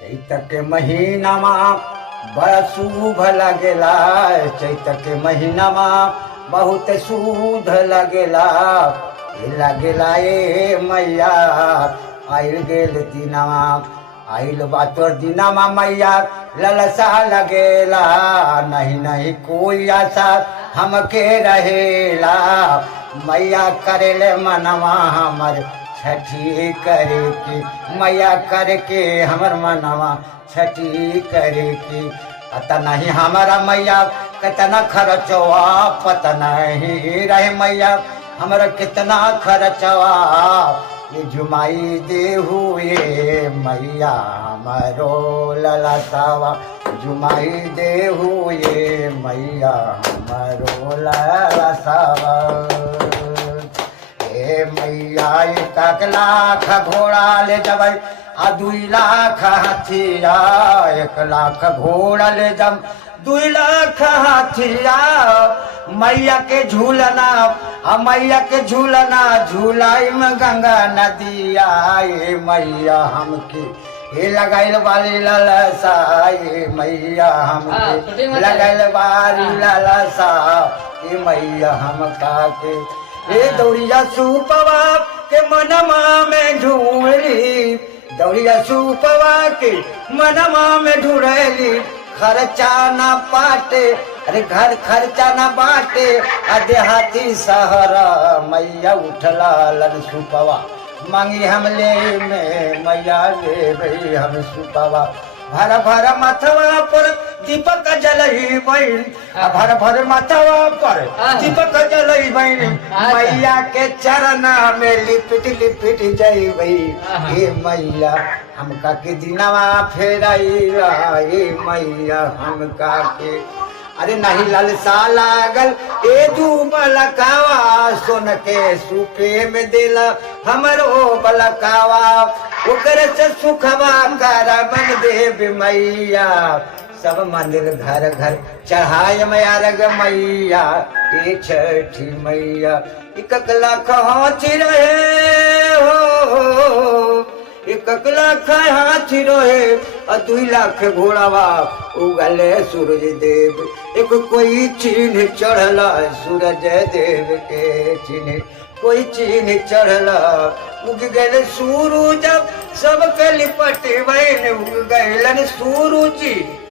चैत के महीना बड़ा शुभ लगेला। चैत के महीना बहुत शुभ लगेला। लगेला ए मैया आइल गेल दिनवा, आइल बा तोर दिनवा मैया ललसा लगेला। नहीं नहीं कोई आशा हमके रहेला, मैया करेले मनवा हमर छठी करे की। मैया करके हमर मनवा छठी करे की। पता नहीं हमारा मैया कितना खर्चवा, पता नहीं रहे मैया हमारा कितना खर्चवा। ये जुमाई दे हुए मैया हमारो ललसावा, जुमाई दे हुए मैया हमारो ललसावा। ए मैया 1 लाख घोड़ा ले जबै आ 2 लाख हाथिया। 1 लाख घोड़ा ले जब 2 लाख हाथिया। मैया के झूलना मैया के झूलना झूलाई में गंगा नदिया। ए मैया हमके हे लगाइल वाली ललसा, ए मैया हमके लगाइल वाली ललसा। ए मैया हम के ए दौड़िया सुपवा के मनमा में ढूंढली, दौड़िया सुपवा के मनमा में ढूंढली। खर्चा ना पाटे अरे घर खर्चा ना बाटे देहाती सहरा। मैया उठला लन सुपवा मांगी हमले में, मैया ले गई हम सुपवा। भर भर मथवा पर दीपक जलई बहन, भर भर मथवा पर दीपक जलई बहन। मैया के चरना में लिपट लिपट जइबई। ए मैया हमका के दिनवा फेराइला। ए मैया हमका के अरे नहीं ललसा लागल ए बलकावा। सोन के सुपे में दिला हमरो बलकावा। ओकरे से सुखवा कर बन देव मैया। सब मंदिर घर घर चढ़ाए मैया रग मैया। ए छठी मैया 1 लाख हाथी रहे हो, 1 लाख हाथी रहे और 2 लाख घोड़ावा। उगले सूरज देव एक कोई चिन्ह चढ़ला, सूरज देव के चिन्ह कोई चिन्ह चढ़ला। उग गए सूरज सब के लिपट बहन, उग गए सूरज।